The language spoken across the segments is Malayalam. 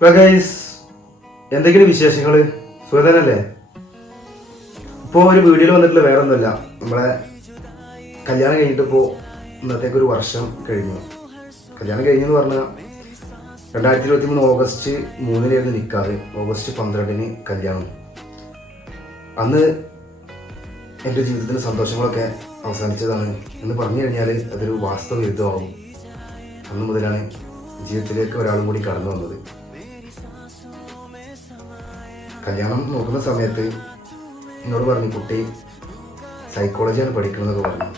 ഗൈസ് എന്തെങ്കിലും വിശേഷങ്ങൾ സുഖതനല്ലേ ഇപ്പോൾ ഒരു വീഡിയോയിൽ വന്നിട്ടുള്ള വേറെ ഒന്നുമില്ല നമ്മളെ കല്യാണം കഴിഞ്ഞിട്ട് ഇപ്പോൾ ഇന്നത്തേക്ക് ഒരു വർഷം കഴിഞ്ഞു. കല്യാണം കഴിഞ്ഞെന്ന് പറഞ്ഞാൽ രണ്ടായിരത്തി ഇരുപത്തി മൂന്ന് ഓഗസ്റ്റ് മൂന്നിനായിരുന്നു നിൽക്കാറ് ഓഗസ്റ്റ് പന്ത്രണ്ടിന് കല്യാണം. അന്ന് എന്റെ ജീവിതത്തിന്റെ സന്തോഷങ്ങളൊക്കെ അവസാനിച്ചതാണ്. എന്ന് പറഞ്ഞു കഴിഞ്ഞാൽ അതൊരു വാസ്തവ വിരുദ്ധമാകും അന്ന് മുതലാണ് ജീവിതത്തിലേക്ക് ഒരാളും കൂടി കടന്നു വന്നത്. കല്യാണം നോക്കുന്ന സമയത്ത് എന്നോട് പറഞ്ഞു കുട്ടി സൈക്കോളജിയാണ് പഠിക്കണമെന്നൊക്കെ പറഞ്ഞു.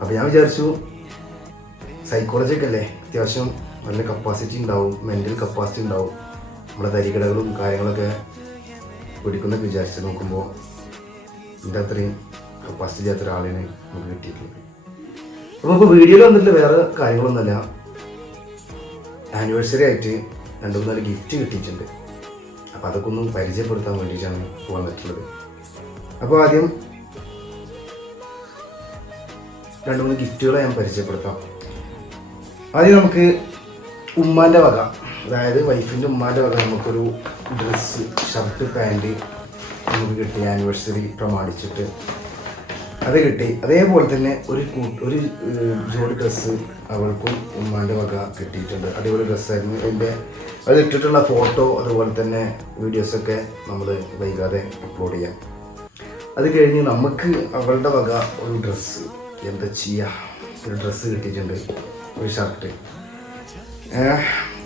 അപ്പോൾ ഞാൻ വിചാരിച്ചു സൈക്കോളജി ഒക്കെ അല്ലേ? അത്യാവശ്യം നല്ല കപ്പാസിറ്റി ഉണ്ടാവും മെന്റൽ കപ്പാസിറ്റി ഉണ്ടാവും. നമ്മുടെ തരികടകളും കാര്യങ്ങളൊക്കെ പിടിക്കുന്നൊക്കെ വിചാരിച്ച് നോക്കുമ്പോൾ എന്റെ അത്രയും കപ്പാസിറ്റി ചെയ്യാത്ത ഒരാളിനെ നമുക്ക് കിട്ടിയിട്ടുള്ളത്. അപ്പോൾ ഇപ്പോൾ വീഡിയോയിൽ വന്നിട്ട് വേറെ കാര്യങ്ങളൊന്നുമല്ല. ആനിവേഴ്സറി ആയിട്ട് രണ്ട് മൂന്നാൽ ഗിഫ്റ്റ് കിട്ടിയിട്ടുണ്ട്. അപ്പോൾ അതൊക്കെ ഒന്ന് പരിചയപ്പെടുത്താൻ വേണ്ടിയിട്ടാണ് പോകാൻ വന്നിട്ടുള്ളത് അപ്പോൾ ആദ്യം രണ്ട് മൂന്ന് ഗിഫ്റ്റുകളെ ഞാൻ പരിചയപ്പെടുത്താം. ആദ്യം നമുക്ക് ഉമ്മാന്റെ വക. അതായത് വൈഫിന്റെ ഉമ്മാന്റെ വക നമുക്കൊരു ഡ്രസ്സ് ഷർട്ട് പാന്റ് നമുക്ക് കിട്ടി. ആനിവേഴ്സറി പ്രമാണിച്ചിട്ട് അത് കിട്ടി. അതേപോലെ തന്നെ ഒരു ഒരു ജോഡി ഡ്രസ്സ് അവൾക്കും ഉമ്മാന്റെ വക കിട്ടിയിട്ടുണ്ട്. അടിപൊളി ഡ്രസ്സായിരുന്നു എന്റെ അത് ഇട്ടിട്ടുള്ള ഫോട്ടോ അതുപോലെ തന്നെ വീഡിയോസൊക്കെ നമ്മൾ വൈകാതെ അപ്ലോഡ് ചെയ്യാം. അത് കഴിഞ്ഞ് നമുക്ക് അവളുടെ വക ഒരു ഡ്രസ്സ് എന്താ ചെയ്യുക ഒരു ഡ്രസ്സ് കിട്ടിയിട്ടുണ്ട് ഒരു ഷർട്ട്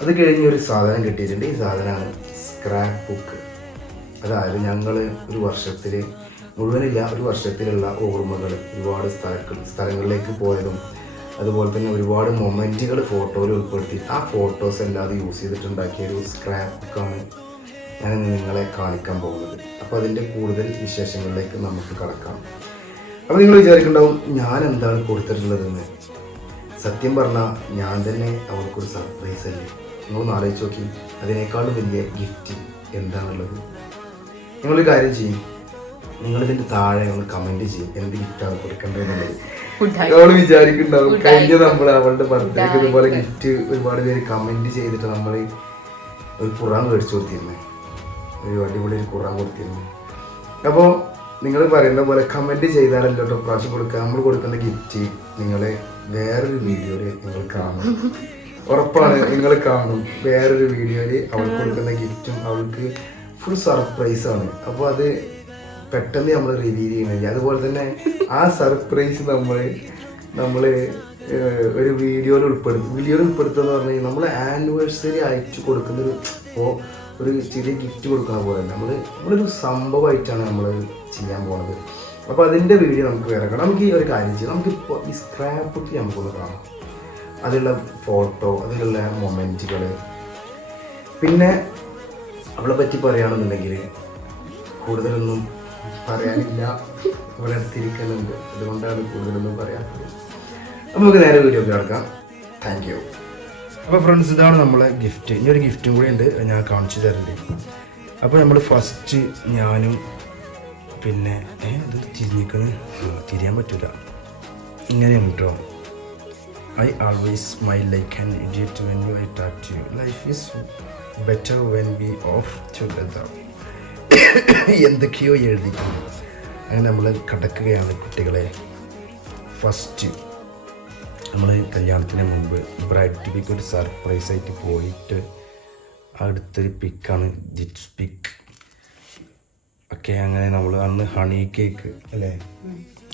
അത് കഴിഞ്ഞ് ഒരു സാധനം കിട്ടിയിട്ടുണ്ട്. ഈ സാധനമാണ് സ്ക്രാപ്പ് ബുക്ക് അതായത് ഞങ്ങൾ ഒരു വർഷത്തിൽ മുഴുവനില്ല ഒരു വർഷത്തിലുള്ള ഓർമ്മകൾ ഒരുപാട് സ്ഥലങ്ങൾ സ്ഥലങ്ങളിലേക്ക് പോയതും അതുപോലെ തന്നെ ഒരുപാട് മൊമെന്റുകൾ ഫോട്ടോയിൽ ഉൾപ്പെടുത്തി. ആ ഫോട്ടോസ് അല്ലാതെ യൂസ് ചെയ്തിട്ടുണ്ടാക്കിയ ഒരു സ്ക്രാപ്പ് ബുക്കാണ് ഞാൻ നിങ്ങളെ കാണിക്കാൻ പോകുന്നത്. അപ്പോൾ അതിന്റെ കൂടുതൽ വിശേഷങ്ങളിലേക്ക് നമുക്ക് കടക്കാം. അപ്പോൾ നിങ്ങൾ വിചാരിക്കുന്നുണ്ടാവും ഞാൻ എന്താണ് കൊടുത്തിട്ടുള്ളതെന്ന്. സത്യം പറഞ്ഞാൽ ഞാൻ തന്നെ അവൾക്കൊരു സർപ്രൈസ് അല്ലേ? നിങ്ങളൊന്ന് ആലോചിച്ച് നോക്കി അതിനേക്കാളും വലിയ ഗിഫ്റ്റ് എന്താണുള്ളത്? നിങ്ങളൊരു കാര്യം ചെയ്യും. നിങ്ങളിതിന്റെ താഴെ ഒന്ന് കമന്റ് ചെയ്യും എന്ത് ഗിഫ്റ്റാണ് കൊടുക്കേണ്ടതെന്നുള്ളത്. അവൾ വിചാരിക്കുന്നുണ്ടാവും. കഴിഞ്ഞ നമ്മൾ അവളുടെ ബർത്ത്ഡേക്ക് ഇതുപോലെ ഗിഫ്റ്റ് ഒരുപാട് പേര് കമന്റ് ചെയ്തിട്ട് നമ്മൾ ഒരു ഖുറാൻ മേടിച്ചു കൊടുത്തിരുന്നു. ഒരു അടിപൊളി ഒരു ഖുറാൻ കൊടുത്തിരുന്നു. അപ്പോൾ നിങ്ങൾ പറയുന്ന പോലെ കമന്റ് ചെയ്താലല്ലോ കേട്ടോ പ്രാവശ്യം കൊടുക്കുക നമ്മൾ കൊടുക്കുന്ന ഗിഫ്റ്റ് നിങ്ങൾ വേറൊരു വീഡിയോയിൽ നിങ്ങൾ കാണും. ഉറപ്പാണ് നിങ്ങൾ കാണും. വേറൊരു വീഡിയോയിൽ അവൾ കൊടുക്കുന്ന ഗിഫ്റ്റും അവൾക്ക് ഫുൾ സർപ്രൈസ് ആണ്. അപ്പോൾ അത് പെട്ടെന്ന് നമ്മൾ റിവീൽ ചെയ്യുന്നില്ല അതുപോലെ തന്നെ ആ സർപ്രൈസ് നമ്മൾ നമ്മൾ ഒരു വീഡിയോയിൽ ഉൾപ്പെടുത്തും. വീഡിയോയിൽ ഉൾപ്പെടുത്തുക എന്ന് പറഞ്ഞു കഴിഞ്ഞാൽ നമ്മൾ ആനിവേഴ്സറി അയച്ചു കൊടുക്കുന്നൊരു ഇപ്പോൾ ഒരു ചെറിയ ഗിഫ്റ്റ് കൊടുക്കുന്ന പോലെ നമ്മൾ നമ്മളൊരു സംഭവമായിട്ടാണ് നമ്മൾ ചെയ്യാൻ പോണത്. അപ്പോൾ അതിന്റെ വീഡിയോ നമുക്ക് വേറെ കാണാം. നമുക്ക് ഈ ഒരു കാര്യം ചെയ്യാം. നമുക്കിപ്പോൾ ഈ സ്ക്രാപ്പ് ബുക്ക് നമുക്കൊന്ന് കാണാം. അതിലുള്ള ഫോട്ടോ അതിലുള്ള മൊമെന്റുകൾ പിന്നെ അവളെ പറ്റി പറയുകയാണെന്നുണ്ടെങ്കിൽ കൂടുതലൊന്നും പറയാനില്ല. ഇവിടെ അടുത്തിരിക്കുന്നുണ്ട്. അതുകൊണ്ടാണ് കൂടുതലൊന്നും പറയാത്തത്. അപ്പോൾ നമുക്ക് നേരെ വീഡിയോ കിടക്കാം. താങ്ക് യു അപ്പോൾ ഫ്രണ്ട്സ് ഇതാണ് നമ്മളെ ഗിഫ്റ്റ് ഇനി ഒരു ഗിഫ്റ്റും കൂടി ഉണ്ട്. ഞാൻ കാണിച്ചു തരുന്നുണ്ട് അപ്പോൾ നമ്മൾ ഫസ്റ്റ് ഞാനും പിന്നെ ഏ ഇത് തിരിയാൻ പറ്റൂല. ഇങ്ങനെയാണ് കേട്ടോ I always smile like and idiot when you I tat you life is better when we of together എന്തൊക്കെയോ എഴുതി അങ്ങനെ നമ്മൾ കടക്കുകയാണ് കുട്ടികളെ. ഫസ്റ്റ് നമ്മൾ കല്യാണത്തിന് മുമ്പ് ബ്രൈഡ് ടു ഒരു സർപ്രൈസ് ആയിട്ട് പോയിട്ട് അടുത്തൊരു പിക്കാണ് ജിറ്റ്സ് പിക്ക് ഒക്കെ അങ്ങനെ നമ്മൾ അന്ന് ഹണി കേക്ക് അല്ലേ?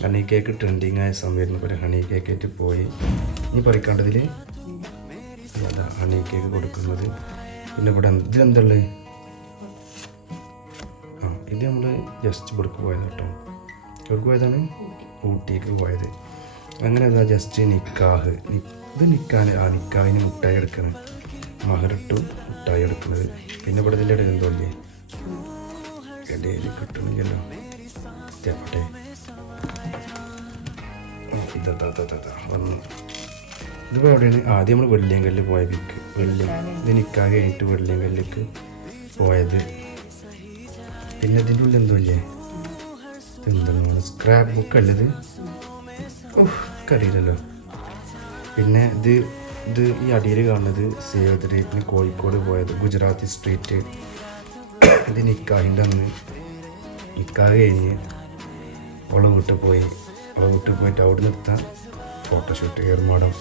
ഹണി കേക്ക് ട്രെൻഡിങ് ആയ സമയത്ത് ഒരു ഹണി കേക്ക് ആയിട്ട് പോയി. ഇനി പറിക്കേണ്ടതിൽ ഹണി കേക്ക് കൊടുക്കുന്നത്. പിന്നെ ഇവിടെ ഇതിലെന്തുള്ളത്? ഇത് നമ്മൾ ജസ്റ്റ് ഇവിടേക്ക് പോയത് കേട്ടോ എവിടേക്ക് പോയതാണ്? ഊട്ടിക്ക്. പോയത്. അങ്ങനെ അതാ ജസ്റ്റ് നിക്കാഹ്. ഇത് നിക്കാൻ ആ നിക്കാഹിന് മുട്ടായി എടുക്കണം. മഹറിട്ടു മുട്ടായി എടുക്കുന്നത്. പിന്നെ ഇവിടെ ഇതിന്റെ ഇടയിൽ എന്തോ ഇല്ലേ? ഇടയിൽ കിട്ടണില്ലല്ലോ. ഇതാ, വന്നു. ഇതിപ്പോൾ എവിടെയാണ്? ആദ്യം നമ്മൾ വെള്ളിയങ്കല്ലിൽ പോയ പിക്ക് വെള്ളി ഇത് നിൽക്കാൻ കഴിഞ്ഞിട്ട് വെള്ളിയങ്കല്ലേക്ക് പോയത്. പിന്നെ ഇതിന്റെ ഉള്ളിൽ എന്തോ ഇല്ലേ? എന്താണ് സ്ക്രാപ്പ് ബുക്ക് അല്ലത് ഓഹ് അറിയില്ലല്ലോ പിന്നെ ഇത് ഇത് ഈ അടിയിൽ കാണുന്നത് സേവ് ദ ഡേറ്റിന് കോഴിക്കോട് പോയത് ഗുജറാത്തി സ്ട്രീറ്റ് ഇത് നിക്കാഹിന്റെ അന്ന്. നിക്കാഹ് കഴിഞ്ഞ് അവളെ വീട്ടിൽ പോയി. അവളെ വീട്ടിൽ പോയിട്ട് അവിടെ നിർത്താൻ ഫോട്ടോഷൂട്ട് ഏർമാടം.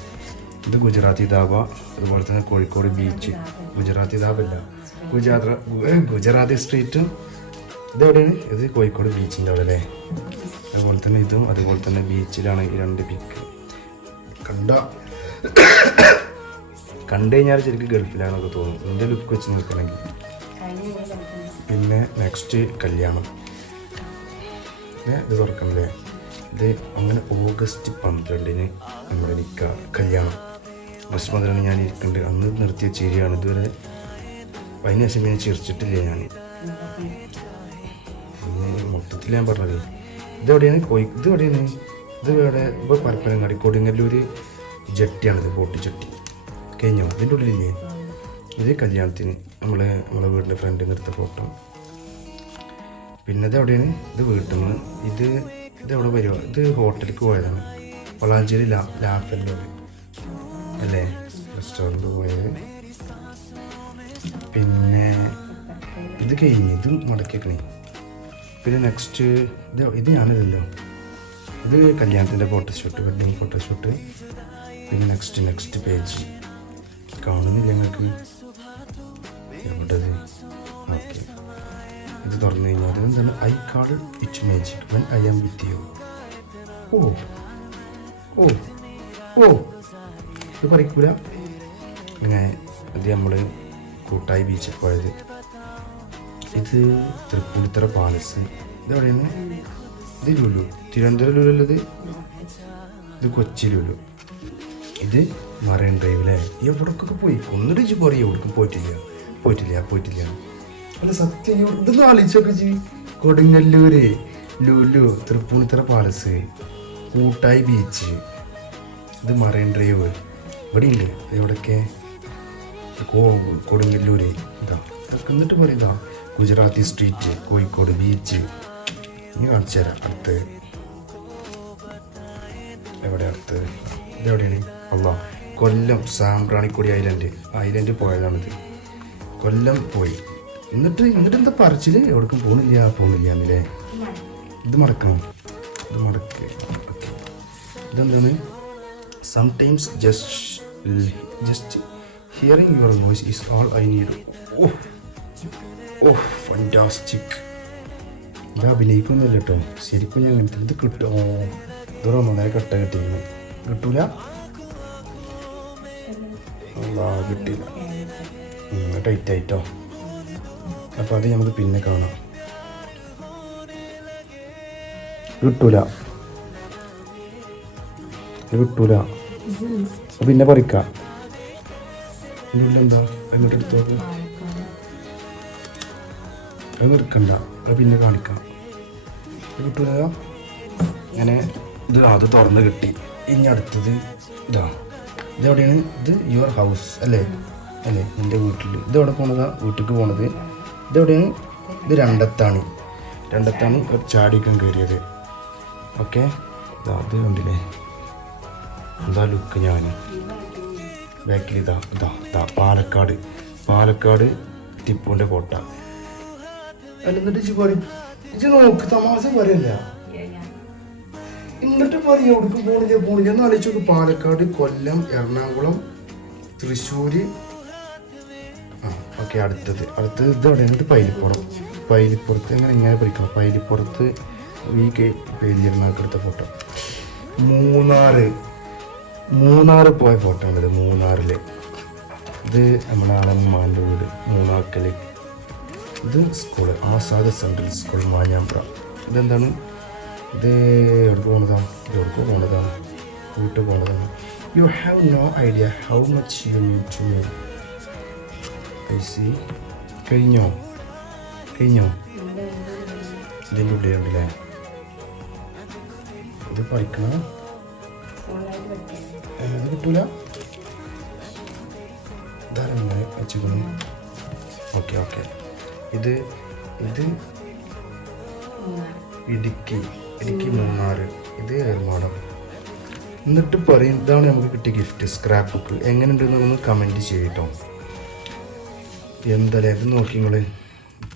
ഇത് ഗുജറാത്തി ധാബ അതുപോലെ തന്നെ കോഴിക്കോട് ബീച്ച് ഗുജറാത്തി ധാബല്ല ഗുജറാത്ത് ഗുജറാത്തി സ്ട്രീറ്റും ഇതെവിടെയാണ്? ഇത് കോഴിക്കോട് ബീച്ചിന്റെ അവിടെ അല്ലേ അതുപോലെ തന്നെ ഇതും അതുപോലെ തന്നെ ബീച്ചിലാണ് ഈ രണ്ട് പിക്ക് കണ്ട. കണ്ടു കഴിഞ്ഞാൽ ശരിക്കും ഗൾഫിലാണെന്നൊക്കെ തോന്നും. എന്റെ ലുക്ക് വെച്ച് നോക്കണമെങ്കിൽ പിന്നെ നെക്സ്റ്റ് കല്യാണം. പിന്നെ ഇത് തുറക്കണല്ലേ? ഇത് അങ്ങനെ ഓഗസ്റ്റ് പന്ത്രണ്ടിന് നമ്മുടെ നിൽക്ക കല്യാണം. ഓഗസ്റ്റ് പന്ത്രണ്ടിന് ഞാൻ ഇരിക്കുന്നുണ്ട്. അന്ന് നിർത്തിയ ചിരിയാണ്. ഇതുവരെ അതിന് ശേഷം ഞാൻ ചിരിച്ചിട്ടില്ല ഞാൻ മൊത്തത്തിൽ ഞാൻ പറഞ്ഞത്. ഇത് എവിടെയാണ് ഇത് ഇവിടെ ഇപ്പോൾ പരപ്പനങ്ങാടി കൊടുങ്ങല്ലൂർ ജട്ടിയാണിത് ബോട്ട് ജട്ടി. കഴിഞ്ഞോ? ഇതിന്റെ ഉള്ളിലില്ലേ? ഇത് കല്യാണത്തിന് നമ്മൾ നമ്മളെ വീടിന്റെ ഫ്രണ്ടിൽ നിന്ന് എടുത്ത ഫോട്ടോ പിന്നെ ഇത് എവിടെയാണ് ഇത് വീട്ടിൽ നിന്ന് ഇത് എവിടെ വരുമോ ഇത് ഹോട്ടലിലേക്ക് പോയതാണ്. വളാഞ്ചേരി ലാ ലാഫല്ലോ അല്ലേ? റെസ്റ്റോറന്റ് പോയത്. പിന്നെ ഇത് കഴിഞ്ഞ് ഇത് മടക്കിക്കണേ പിന്നെ നെക്സ്റ്റ് ഇത് ഇത് ഞാനിതല്ലോ. ഇത് കല്യാണത്തിന്റെ ഫോട്ടോഷൂട്ട് വെഡിങ് ഫോട്ടോഷൂട്ട് പിന്നെ നെക്സ്റ്റ് നെക്സ്റ്റ് പേജ് കാണുന്നില്ല ഞങ്ങൾക്ക്. എവിടത്? ഓക്കെ ഇത് തുറന്നു കഴിഞ്ഞാൽ എന്താണ്? I call it magic when I am with you ഓ. ഓ. ഓ. ഇത് പറിക്കൂല? അങ്ങനെ ഇത് നമ്മൾ കൂട്ടായി ബീച്ചിൽ പോയത്. ഇത് തൃപ്പൂണിത്തറ പാലസ് ഇതെവിടെയാണ് ഇത് ലുലു തിരുവനന്തപുരം ലുലു അല്ലത് ഇത്? കൊച്ചി ലുലു ഇത് മറൈൻ ഡ്രൈവ് അല്ലേ പോയി? പോയി ഒന്നിടിച്ച് പറയും എവിടേക്കും പോയിട്ടില്ല. പോയിട്ടില്ല പോയിട്ടില്ല. അല്ല സത്യം ഇതൊന്നും ആലോചിച്ചൊക്കെ ചെയ് കൊടുങ്ങല്ലൂര് ലുലു തൃപ്പൂണിത്തറ പാലസ് കൂട്ടായി ബീച്ച് ഇത് മറൈൻ ഡ്രൈവ്. ഇവിടെ ഇല്ലേ എവിടൊക്കെ കൊടുങ്ങല്ലൂര്. ഇതാ. എന്നിട്ട് പറയും ഇതാ. ഗുജറാത്തി സ്ട്രീറ്റ് കോഴിക്കോട് ബീച്ച് ഇനി കാണിച്ചു തരാം അടുത്ത്. എവിടെ അടുത്ത്? ഇതെവിടെയാണ് അല്ല കൊല്ലം സാമ്പ്രാണിക്കൊടി ഐലൻഡ്. ഐലൻഡ് പോയതാണിത്. കൊല്ലം പോയി. എന്നിട്ട് എന്നിട്ട് എന്താ പറിച്ചിൽ? എവിടേക്കും പോണില്ല പോകുന്നില്ല എന്നല്ലേ ഇത് മടക്കണം. ഇത് ഇതെന്താണ് ഇതെന്താണ്? Sometimes just just hearing your voice is all I need ഓ ഓ ഫണ്ടാസ്റ്റിക് ഇത് അഭിനയിക്കൊന്നുമില്ല കേട്ടോ. ശരിക്കും ഞാൻ അങ്ങനത്തെ ഇത് കിട്ടുമോ ഇതൊരു ഒന്നൊന്നര കട്ട കിട്ടിയിരുന്നു കിട്ടൂല? അല്ലാ കിട്ടിയില്ല. ടൈറ്റ് ആയിട്ടോ. അപ്പോൾ അത് നമുക്ക് പിന്നെ കാണാം. കിട്ടൂല. കിട്ടൂല. അത് പിന്നെ പറിക്കാം. എന്താ അങ്ങോട്ട് എടുത്തോ അത് നിർക്കണ്ട അത് പിന്നെ കാണിക്കാം. കിട്ടൂല അങ്ങനെ ഇത് അത് തുറന്ന് കിട്ടി. ഇനി അടുത്തത് ഇതാ. ഇതെവിടെയാണ്? ഇത് യുവർ ഹൗസ് അല്ലേ? അല്ലേ? എന്റെ വീട്ടിൽ ഇതെവിടെ പോണതാ? വീട്ടിലേക്ക് പോണത്. ഇതെവിടെയാണ്? ഇത് രണ്ടത്താണ്. രണ്ടത്താണ് ഒരു ചാടിക്കാൻ കയറിയത്. ഓക്കെ? ഇതാ അത് കണ്ടില്ലേ? എന്താ ലുക്ക് ഞാൻ ബാക്കിൽ ഇതാ ഇതാ ഇതാ പാലക്കാട്. പാലക്കാട് ടിപ്പുവിന്റെ കോട്ട. എന്നിട്ട് ഇജ്ജ് പറയും ഇജ്ജ് നോക്ക് തമാശ പറയല്ല. എന്നിട്ട് പറയും എവിടേക്ക് പോണില്ല പോണില്ല. എന്ന് ആലോചിച്ചു പാലക്കാട് കൊല്ലം എറണാകുളം തൃശ്ശൂർ ആ ഓക്കെ അടുത്തത്. അടുത്തത് ഇത് എവിടെയാണ് ഇത് പൈലിപ്പുറം. പൈലിപ്പുറത്ത് എങ്ങനെ ഇങ്ങനെ പഠിക്കണം? പൈലിപ്പുറത്ത് ഈ പേരിയിരുന്നൊക്കെ എടുത്ത ഫോട്ടോ. മൂന്നാറ്. മൂന്നാർ പോയ ഫോട്ടോ ആണിത് മൂന്നാറിൽ ഇത് നമ്മുടെ ആളമ്മാന്റെ വീട് മൂന്നാക്കൽ ഇത് school Azad central school Manjampra. ഇതെന്താണ്? ഇത് എവിടെ പോകുന്നതാണ് ഇത് എവിടെ പോണതാണ് വീട്ടിൽ പോണതാണ് you have no idea how much you to see കഴിഞ്ഞോ? കഴിഞ്ഞോ? ഇതിന്റെ ഉള്ളിൽ ഉണ്ടല്ലേ? ഇത് പഠിക്കണം? ഇത് കിട്ടൂല? ഇതാരെങ്ങനെ വെച്ചിരിക്കുന്നു ഓക്കെ ഓക്കെ. ഇത് ഇത് ഇടുക്കി ഇടുക്കി മൂന്നാറ്. ഇത് ഏർമാടം എന്നിട്ട് പറയും ഇതാണ് നമുക്ക് കിട്ടിയ ഗിഫ്റ്റ് സ്ക്രാപ്പ് ബുക്ക് എങ്ങനെയുണ്ടെന്നൊന്ന് കമന്റ് ചെയ്യട്ടോ. എന്തായാലും ഇത് നോക്കി നിങ്ങൾ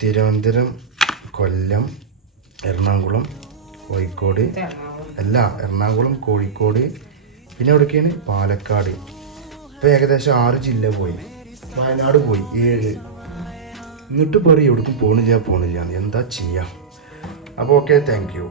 തിരുവനന്തപുരം കൊല്ലം എറണാകുളം കോഴിക്കോട്. അല്ല എറണാകുളം കോഴിക്കോട്. പിന്നെ എവിടേക്കാണ് പാലക്കാട്. ഇപ്പം ഏകദേശം ആറ് ജില്ല പോയി. വയനാട് പോയി. ഏഴ്. എന്നിട്ട് പറയും എവിടേക്കും പോണില്ല പോണില്ല. എന്താ ചെയ്യാം? അപ്പോൾ ഓക്കെ താങ്ക് യു